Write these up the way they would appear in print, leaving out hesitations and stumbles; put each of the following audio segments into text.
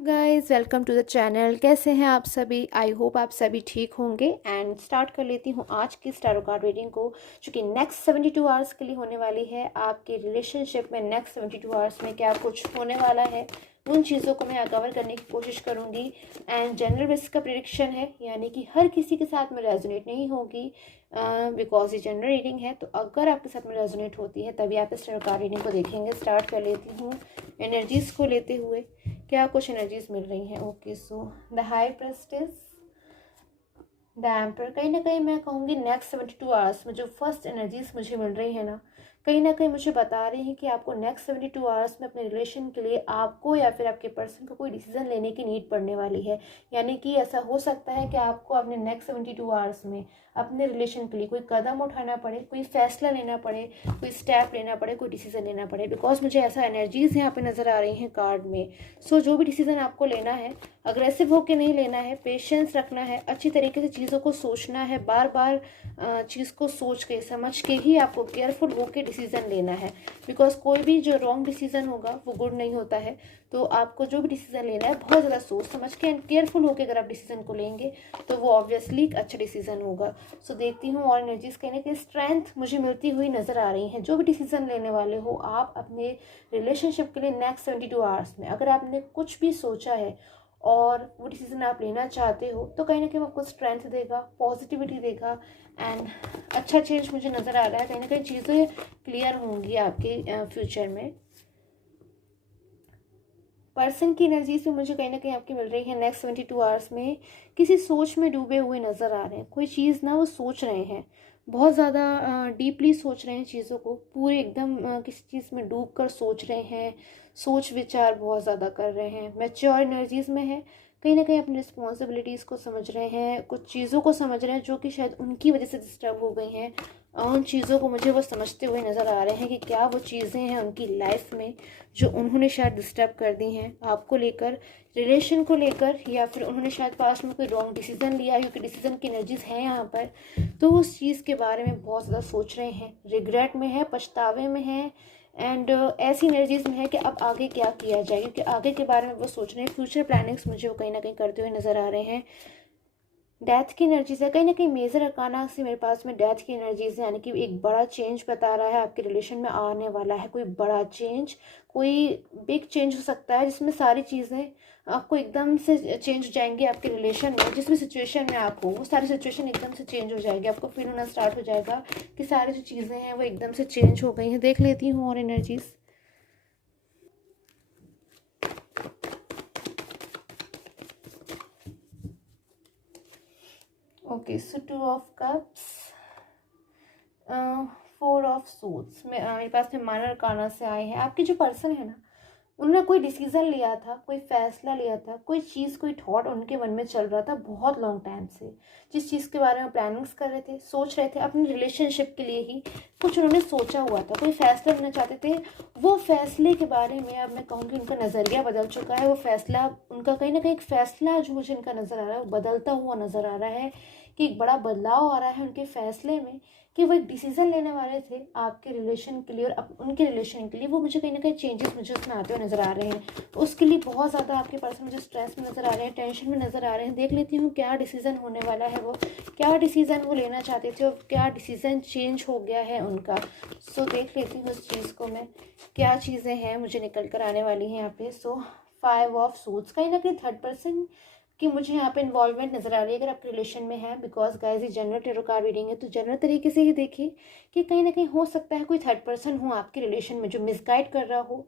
Guys welcome to the channel. कैसे हैं आप सभी? आई होप आप सभी ठीक होंगे। एंड स्टार्ट कर लेती हूँ आज की स्टारो कार्ड रीडिंग को, जो कि नेक्स्ट 72 आवर्स के लिए होने वाली है। आपके रिलेशनशिप में नेक्स्ट 72 आवर्स में क्या कुछ होने वाला है, उन चीज़ों को मैं कवर करने की कोशिश करूँगी। एंड जनरल बेसिस का प्रेडिक्शन है, यानी कि हर किसी के साथ में रेजोनेट नहीं होगी, बिकॉज ये जनरल रीडिंग है। तो अगर आपके साथ में रेजोनेट होती है तभी आप इस स्टारो कार्ड रीडिंग को देखेंगे। स्टार्ट कर लेती हूँ एनर्जीज़ को लेते हुए, क्या कुछ एनर्जीज मिल रही हैं। Okay, so the high prestige, the emperor. कहीं ना कहीं मैं कहूँगी नेक्स्ट 72 आवर्स में जो फर्स्ट एनर्जीज मुझे मिल रही है ना कहीं मुझे बता रही हैं कि आपको नेक्स्ट 72 आवर्स में अपने रिलेशन के लिए आपको या फिर आपके पर्सन को कोई डिसीजन लेने की नीड पड़ने वाली है। यानी कि ऐसा हो सकता है कि आपको अपने नेक्स्ट 72 आवर्स में अपने रिलेशन के लिए कोई कदम उठाना पड़े, कोई फैसला लेना पड़े, कोई स्टेप लेना पड़े, कोई डिसीजन लेना पड़े। बिकॉज मुझे ऐसा एनर्जीज यहाँ पे नज़र आ रही हैं कार्ड में। सो जो भी डिसीजन आपको लेना है, अग्रेसिव होकर नहीं लेना है, पेशेंस रखना है, अच्छी तरीके से चीज़ों को सोचना है, बार बार चीज़ को सोच के समझ के ही आपको केयरफुल होकर डिसीज़न लेना है। बिकॉज कोई भी जो रॉन्ग डिसीज़न होगा वो गुड नहीं होता है। तो आपको जो भी डिसीज़न लेना है बहुत ज़्यादा सोच समझ के एंड केयरफुल होकर अगर आप डिसीज़न को लेंगे तो वो ऑब्वियसली एक अच्छा डिसीज़न होगा। सो देखती हूँ और एनर्जीज कहने की स्ट्रेंथ मुझे मिलती हुई नज़र आ रही है। जो भी डिसीज़न लेने वाले हो आप अपने रिलेशनशिप के लिए नेक्स्ट 72 आवर्स में, अगर आपने कुछ भी सोचा है और वो डिसीज़न आप लेना चाहते हो तो कहीं ना कहीं आपको स्ट्रेंथ देगा, पॉजिटिविटी देगा एंड अच्छा चेंज मुझे नज़र आ रहा है। कहीं ना कहीं चीज़ें क्लियर होंगी आपके फ्यूचर में। पर्सन की एनर्जीज भी मुझे कहीं ना कहीं आपकी मिल रही है नेक्स्ट 72 आवर्स में। किसी सोच में डूबे हुए नज़र आ रहे हैं। कोई चीज़ ना वो सोच रहे हैं, बहुत ज़्यादा डीपली सोच रहे हैं चीज़ों को, पूरे एकदम किसी चीज़ में डूब कर सोच रहे हैं, सोच विचार बहुत ज़्यादा कर रहे हैं। मैच्योर एनर्जीज में है, कहीं ना कहीं अपनी रिस्पॉन्सिबिलिटीज़ को समझ रहे हैं, कुछ चीज़ों को समझ रहे हैं जो कि शायद उनकी वजह से डिस्टर्ब हो गई हैं। उन चीज़ों को मुझे वो समझते हुए नज़र आ रहे हैं कि क्या वो चीज़ें हैं उनकी लाइफ में जो उन्होंने शायद डिस्टर्ब कर दी हैं आपको लेकर, रिलेशन को लेकर, या फिर उन्होंने शायद पास्ट में कोई रॉन्ग डिसीजन लिया है, क्योंकि डिसीजन की एनर्जीज हैं यहाँ पर। तो उस चीज़ के बारे में बहुत ज़्यादा सोच रहे हैं, रिग्रेट में है, पछतावे में है एंड ऐसी एनर्जीज में है कि अब आगे क्या किया जाए, क्योंकि आगे के बारे में वो सोच रहे हैं। फ्यूचर प्लानिंग्स मुझे वो कहीं ना कहीं करते हुए नज़र आ रहे हैं। डेथ की एनर्जीज है, कहीं ना कहीं मेजर अकाना से मेरे पास में डेथ की एनर्जीज है, यानी कि एक बड़ा चेंज बता रहा है आपके रिलेशन में आने वाला है। कोई बड़ा चेंज, कोई बिग चेंज हो सकता है जिसमें सारी चीज़ें आपको एकदम से चेंज हो जाएंगी। आपके रिलेशन में जिस भी सिचुएशन में आप हो वो सारी सिचुएशन एकदम से चेंज हो जाएगी। आपको फील होना स्टार्ट हो जाएगा कि सारी जो चीज़ें हैं वो एकदम से चेंज हो गई हैं। देख लेती हूँ और energies. Okay, so 2 of cups, 4 of suits में मेरे पास में माइनर काना से आए हैं। आपके जो पर्सन है ना, उन्होंने कोई डिसीजन लिया था, कोई फैसला लिया था, कोई चीज़, कोई थॉट उनके मन में चल रहा था बहुत लॉन्ग टाइम से। जिस चीज़ के बारे में प्लानिंग्स कर रहे थे, सोच रहे थे अपनी रिलेशनशिप के लिए ही कुछ उन्होंने सोचा हुआ था, कोई फैसला लेना चाहते थे। वो फैसले के बारे में अब मैं कहूँगी उनका नज़रिया बदल चुका है। वो फैसला उनका कहीं ना कहीं एक फैसला जो मुझे इनका नज़र आ रहा है वो बदलता हुआ नज़र आ रहा है, कि एक बड़ा बदलाव आ रहा है उनके फैसले में, कि वो एक डिसीजन लेने वाले थे आपके रिलेशन के लिए और उनके रिलेशन के लिए। वो मुझे कहीं ना कहीं चेंजेस मुझे उसमें आते हुए नज़र आ रहे हैं। उसके लिए बहुत ज़्यादा आपके पर्सन मुझे स्ट्रेस में नज़र आ रहे हैं, टेंशन में नज़र आ रहे हैं। देख लेती हूँ क्या डिसीज़न होने वाला है, वो क्या डिसीज़न वो लेना चाहते थे और क्या डिसीज़न चेंज हो गया है उनका। सो देख लेती हूँ उस चीज़ को मैं, क्या चीज़ें हैं मुझे निकल कर आने वाली हैं यहाँ पे। सो 5 ऑफ सूट्स, कहीं ना कहीं थर्ड पर्सन कि मुझे यहाँ पे इन्वॉल्वमेंट नज़र आ रही है अगर आप रिलेशन में है। बिकॉज गाइज ये जनरल टेरो कार्ड रीडिंग है, तो जनरल तरीके से ही देखिए कि कहीं ना कहीं हो सकता है कोई थर्ड पर्सन हो आपके रिलेशन में जो मिसगाइड कर रहा हो,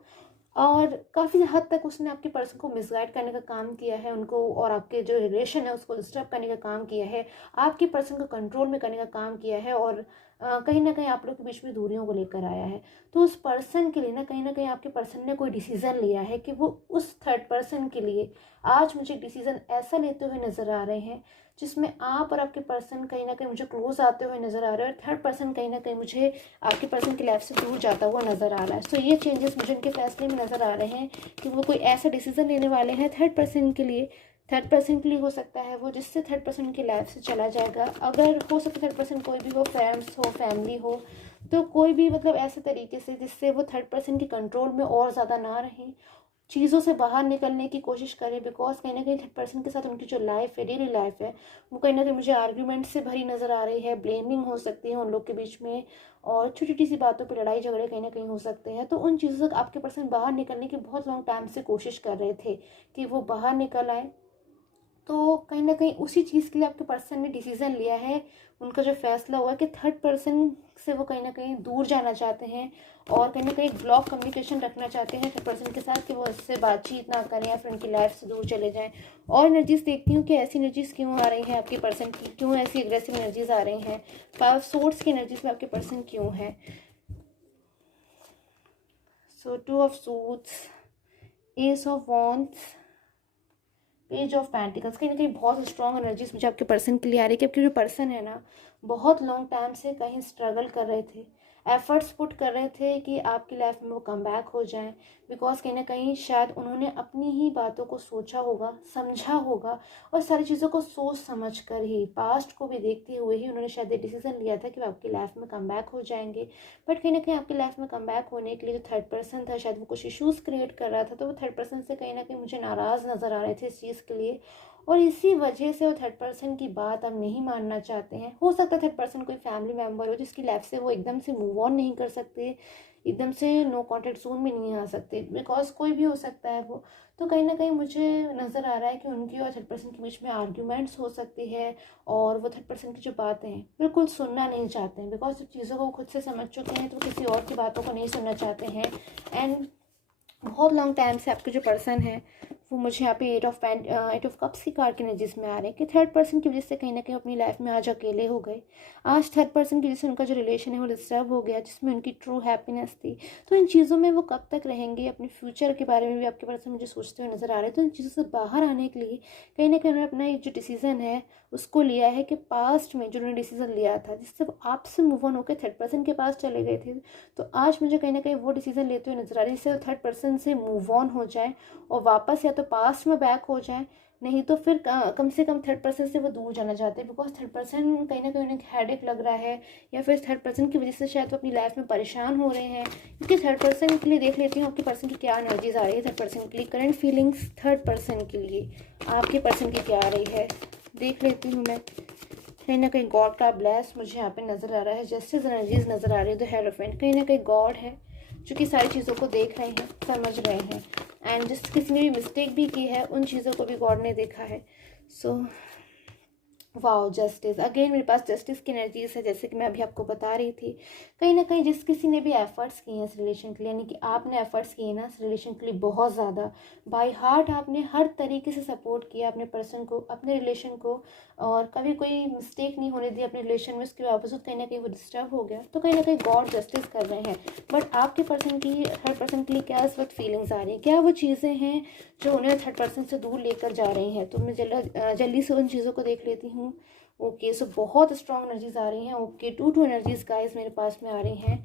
और काफ़ी हद तक उसने आपके पर्सन को मिसगाइड करने का काम किया है उनको, और आपके जो रिलेशन है उसको डिस्टर्ब करने का काम किया है, आपके पर्सन को कंट्रोल में करने का काम किया है, और कहीं ना कहीं आप लोग के बीच में दूरियों को लेकर आया है। तो उस पर्सन के लिए ना कहीं आपके पर्सन ने कोई डिसीज़न लिया है कि वो उस थर्ड पर्सन के लिए आज मुझे डिसीज़न ऐसा लेते हुए नज़र आ रहे हैं जिसमें आप और आपके पर्सन कहीं ना कहीं मुझे क्लोज आते हुए नज़र आ रहे हैं, और थर्ड पर्सन कहीं ना कहीं मुझे आपके पर्सन की लाइफ से दूर जाता हुआ नज़र आ रहा है। तो ये चेंजेस मुझे उनके फैसले में नज़र आ रहे हैं कि वो कोई ऐसा डिसीजन लेने वाले हैं थर्ड पर्सन के लिए। थर्ड पर्सन के लिए हो सकता है वो जिससे थर्ड पर्सन की लाइफ से चला जाएगा। अगर हो सकता है थर्ड पर्सन कोई भी हो, फ्रेंड्स हो, फैमिली हो, तो कोई भी मतलब ऐसे तरीके से जिससे वो थर्ड पर्सन के कंट्रोल में और ज़्यादा ना रहें, चीज़ों से बाहर निकलने की कोशिश करें, बिकॉज कहीं ना कहीं थर्ड पर्सन के साथ उनकी जो लाइफ है, डेली लाइफ है, वो कहीं ना कहीं मुझे आर्ग्यूमेंट से भरी नज़र आ रही है। ब्लेमिंग हो सकती है उन लोग के बीच में, और छोटी छोटी सी बातों पर लड़ाई झगड़े कहीं ना कहीं हो सकते हैं। तो उन चीज़ों से आपके पर्सन बाहर निकलने की बहुत लॉन्ग टाइम से कोशिश कर रहे थे कि वो बाहर निकल आए। तो कहीं ना कहीं उसी चीज़ के लिए आपके पर्सन ने डिसीज़न लिया है, उनका जो फैसला हुआ कि थर्ड पर्सन से वो कहीं ना कहीं दूर जाना चाहते हैं, और कहीं ना कहीं ब्लॉक कम्युनिकेशन रखना चाहते हैं थर्ड पर्सन के साथ, कि वो उससे बातचीत ना करें या फिर उनकी लाइफ से दूर चले जाएं। और एनर्जीज देखती हूँ कि ऐसी एनर्जीज क्यों आ रही हैं आपके पर्सन की, क्यों ऐसी एग्रेसिव एनर्जीज आ रही हैं, 5 सोर्स की एनर्जीज में आपके पर्सन क्यों है। सो 2 of suits, S of wands, page of pentacles, कहीं ना कहीं बहुत स्ट्रॉन्ग एनर्जीज मुझे आपके पर्सन के लिए आ रही है, कि आपके जो पर्सन है ना, बहुत लॉन्ग टाइम से कहीं स्ट्रगल कर रहे थे, एफर्ट्स पुट कर रहे थे कि आपकी लाइफ में वो कम बैक हो जाएं। बिकॉज कहीं ना कहीं शायद उन्होंने अपनी ही बातों को सोचा होगा, समझा होगा, और सारी चीज़ों को सोच समझ कर ही, पास्ट को भी देखते हुए ही उन्होंने शायद ये डिसीजन लिया था कि वो आपकी लाइफ में कम बैक हो जाएंगे। बट कहीं ना कहीं आपकी लाइफ में कम बैक होने के लिए जो थर्ड पर्सन था, शायद वो कुछ इश्यूज़ क्रिएट कर रहा था, तो वो थर्ड पर्सन से कहीं ना कहीं मुझे नाराज़ नज़र आ रहे थे इस चीज़ के लिए। और इसी वजह से वो थर्ड पर्सन की बात अब नहीं मानना चाहते हैं। हो सकता है थर्ड पर्सन कोई फैमिली मेम्बर हो जिसकी लाइफ से वो एकदम से मूव ऑन नहीं कर सकते, एकदम से नो कॉन्टेक्ट जोन में नहीं आ सकते, बिकॉज कोई भी हो सकता है वो। तो कहीं ना कहीं मुझे नज़र आ रहा है कि उनकी और थर्ड पर्सन के बीच में आर्ग्यूमेंट्स हो सकती है, और वो थर्ड पर्सन की जो बातें हैं बिल्कुल सुनना नहीं चाहते हैं, बिकॉज जब चीज़ों को खुद से समझ चुके हैं तो किसी और की बातों को नहीं सुनना चाहते हैं। एंड बहुत लॉन्ग टाइम से आपके जो पर्सन है वो मुझे यहाँ पे 8 ऑफ कप्स की कार्ड की एनर्जीज में आ रहे हैं, कि थर्ड पर्सन की वजह से कहीं ना कहीं अपनी लाइफ में आज अकेले हो गए। आज थर्ड पर्सन की वजह से उनका जो रिलेशन है वो डिस्टर्ब हो गया, जिसमें उनकी ट्रू हैप्पीनेस थी। तो इन चीज़ों में वो कब तक रहेंगे, अपने फ्यूचर के बारे में भी आपके पर्सन मुझे सोचते हुए नजर आ रहे हैं। तो इन चीज़ों से बाहर आने के लिए कहीं ना कहीं उन्होंने अपना एक जो डिसीज़न है उसको लिया है, कि पास्ट में जो उन्होंने डिसीज़न लिया था जिससे वो आपसे मूव ऑन होकर थर्ड पर्सन के पास चले गए थे, तो आज मुझे कहीं ना कहीं वो डिसीज़न लेते हुए नजर आ रही है, जिससे वो थर्ड पर्सन से मूव ऑन हो जाए और वापस या तो पास्ट में बैक हो जाए, नहीं तो फिर कम से कम थर्ड पर्सन से वो दूर जाना चाहते हैं। बिकॉज थर्ड पर्सन कहीं ना कहीं उन्हें हेडेक लग रहा है, या फिर थर्ड पर्सन की वजह से शायद वो अपनी लाइफ में परेशान हो रहे हैं। क्योंकि थर्ड पर्सन के लिए देख लेती हूँ आपके पर्सन की क्या एनर्जीज आ रही है, थर्ड पर्सन के लिए करंट फीलिंग्स, थर्ड पर्सन के लिए आपके पर्सन की क्या आ रही है देख लेती हूँ मैं। कहीं ना कहीं गॉड का ब्लेस मुझे यहाँ पे नज़र आ रहा है, जस्टिस एनर्जीज नज़र आ रही है। द हेरोफेंट कहीं ना कहीं गॉड है जो कि सारी चीज़ों को देख रहे हैं, समझ रहे हैं, एंड जिस किसी ने भी मिस्टेक भी की है उन चीज़ों को भी गॉड ने देखा है। सो वाओ, जस्टिस अगेन मेरे पास जस्टिस की एनर्जीज है, जैसे कि मैं अभी आपको बता रही थी। कहीं ना कहीं जिस किसी ने भी एफर्ट्स किए हैं इस रिलेशन के लिए, यानी कि आपने एफर्ट्स किए ना इस रिलेशन के लिए बहुत ज़्यादा, बाय हार्ट आपने हर तरीके से सपोर्ट किया अपने पर्सन को, अपने रिलेशन को, और कभी कोई मिस्टेक नहीं होने दी अपने रिलेशन में। उसके बावजूद कहीं ना कहीं वो डिस्टर्ब हो गया, तो कहीं ना कहीं गॉड जस्टिस कर रहे हैं। बट आपके पर्सन की हर पर्सन के लिए क्या इस वक्त फीलिंग्स आ रही हैं, क्या वो चीज़ें हैं जो उन्हें थर्ड पर्सन से दूर लेकर जा रही हैं। तो मैं जल्दी से उन चीज़ों को देख लेती हूँ। ओके, सो बहुत स्ट्रॉन्ग एनर्जीज आ रही हैं। ओके, 2 एनर्जीज गाइस मेरे पास में आ रही हैं,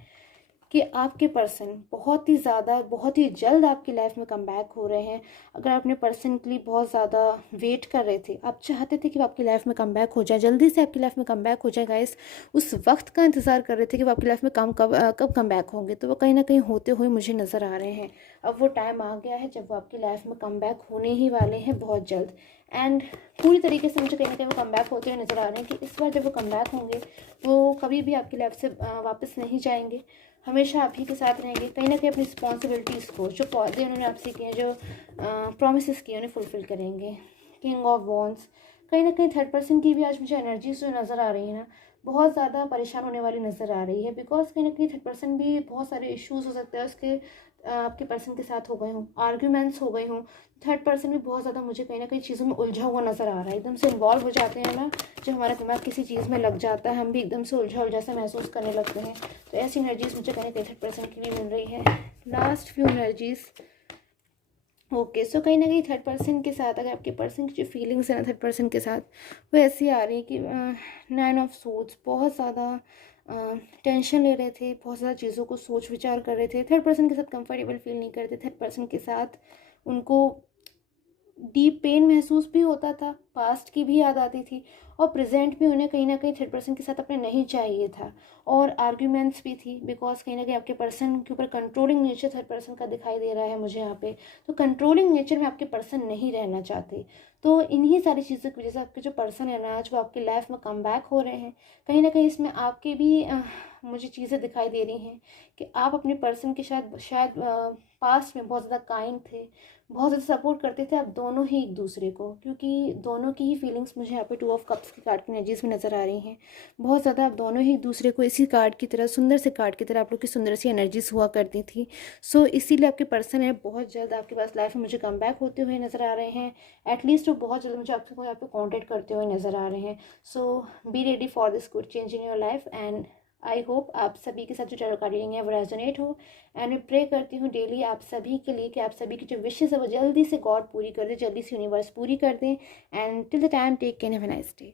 कि आपके पर्सन बहुत ही ज़्यादा, बहुत ही जल्द आपकी लाइफ में कम बैक हो रहे हैं। अगर आप अपने पर्सन के लिए बहुत ज़्यादा वेट कर रहे थे, आप चाहते थे कि वो आपकी लाइफ में कम बैक हो जाए, जल्दी से आपकी लाइफ में कम बैक हो जाए गाइस, उस वक्त का इंतज़ार कर रहे थे कि वो आपकी लाइफ में कब कम बैक होंगे, तो वो कहीं ना कहीं होते हुए मुझे नज़र आ रहे हैं। अब वो टाइम आ गया है जब वो आपकी लाइफ में कम बैक होने ही वाले हैं बहुत जल्द। एंड पूरी तरीके से मुझे कहीं ना कहीं वो कम बैक होते हुए नज़र आ रहे हैं, कि इस बार जब वो कम बैक होंगे वो कभी भी आपकी लाइफ से वापस नहीं जाएंगे, हमेशा आप ही के साथ रहेंगे। कहीं ना कहीं अपनी रिस्पॉन्सिबिलिटीज़ को, जो पौधे उन्होंने आपसे किए, जो प्रोमिस किए, उन्हें फुलफिल करेंगे। किंग ऑफ वॉन्ड्स, कहीं ना कहीं थर्ड पर्सन की भी आज मुझे एनर्जीज जो नज़र आ रही है ना, बहुत ज़्यादा परेशान होने वाली नज़र आ रही है। बिकॉज कहीं ना कहीं थर्ड पर्सन भी बहुत सारे इश्यूज़ हो सकते हैं उसके आपके पर्सन के साथ हो गए हों, आर्ग्यूमेंट्स हो गए हों। थर्ड पर्सन भी बहुत ज़्यादा मुझे कहीं ना कहीं चीज़ों में उलझा हुआ नज़र आ रहा है, एकदम से इन्वॉल्व हो जाते हैं ना, जब हमारा दिमाग किसी चीज़ में लग जाता है हम भी एकदम से उलझा उलझा सा महसूस करने लगते हैं। तो ऐसी एनर्जीज मुझे कहीं ना कहीं थर्ड पर्सन की भी मिल रही है। Last few energies. ओके, सो कहीं ना कहीं थर्ड पर्सन के साथ, अगर आपके पर्सन की जो फीलिंग्स है ना थर्ड पर्सन के साथ, वो ऐसी आ रही है कि 9 ऑफ सूट्स, बहुत ज़्यादा टेंशन ले रहे थे, बहुत ज़्यादा चीज़ों को सोच विचार कर रहे थे, थर्ड पर्सन के साथ कंफर्टेबल फील नहीं करते, थर्ड पर्सन के साथ उनको डीप पेन महसूस भी होता था, पास्ट की भी याद आती थी, और प्रेजेंट में उन्हें कहीं ना कहीं थर्ड पर्सन के साथ अपने नहीं चाहिए था, और आर्ग्यूमेंट्स भी थी, बिकॉज कहीं ना कहीं आपके पर्सन के ऊपर कंट्रोलिंग नेचर थर्ड पर्सन का दिखाई दे रहा है मुझे यहाँ पे। तो कंट्रोलिंग नेचर में आपके पर्सन नहीं रहना चाहते। तो इन्हीं सारी चीज़ों की वजह से आपके जो पर्सन है ना आज वो आपकी लाइफ में कम बैक हो रहे हैं। कहीं ना कहीं इसमें आपके भी मुझे चीज़ें दिखाई दे रही हैं कि आप अपने पर्सन के शायद शायद पास्ट में बहुत ज़्यादा काइंड थे, बहुत ज़्यादा सपोर्ट करते थे आप दोनों ही एक दूसरे को, क्योंकि दोनों की ही फीलिंग्स मुझे यहाँ पे टू ऑफ कप्स की कार्ड की एनर्जीज में नज़र आ रही हैं। बहुत ज़्यादा आप दोनों ही एक दूसरे को इसी कार्ड की तरह, सुंदर से कार्ड की तरह आप लोग की सुंदर सी एनर्जीज हुआ करती थी। सो इसीलिए आपके पर्सन है बहुत जल्द आपके पास लाइफ में मुझे कम बैक होते हुए नज़र आ रहे हैं। एटलीस्ट वो बहुत जल्द मुझे आपसे यहाँ पे कॉन्टेक्ट करते हुए नज़र आ रहे हैं। So be ready for this good change in your life, and I hope आप सभी के साथ जो टैरो कार्ड रीडिंग है वो रेजोनेट हो। एंड मैं प्रे करती हूँ डेली आप सभी के लिए कि आप सभी की जो विशेज़ है वो जल्दी से गॉड पूरी कर दे, जल्दी से यूनिवर्स पूरी कर दें। And till the time take care, have a nice day.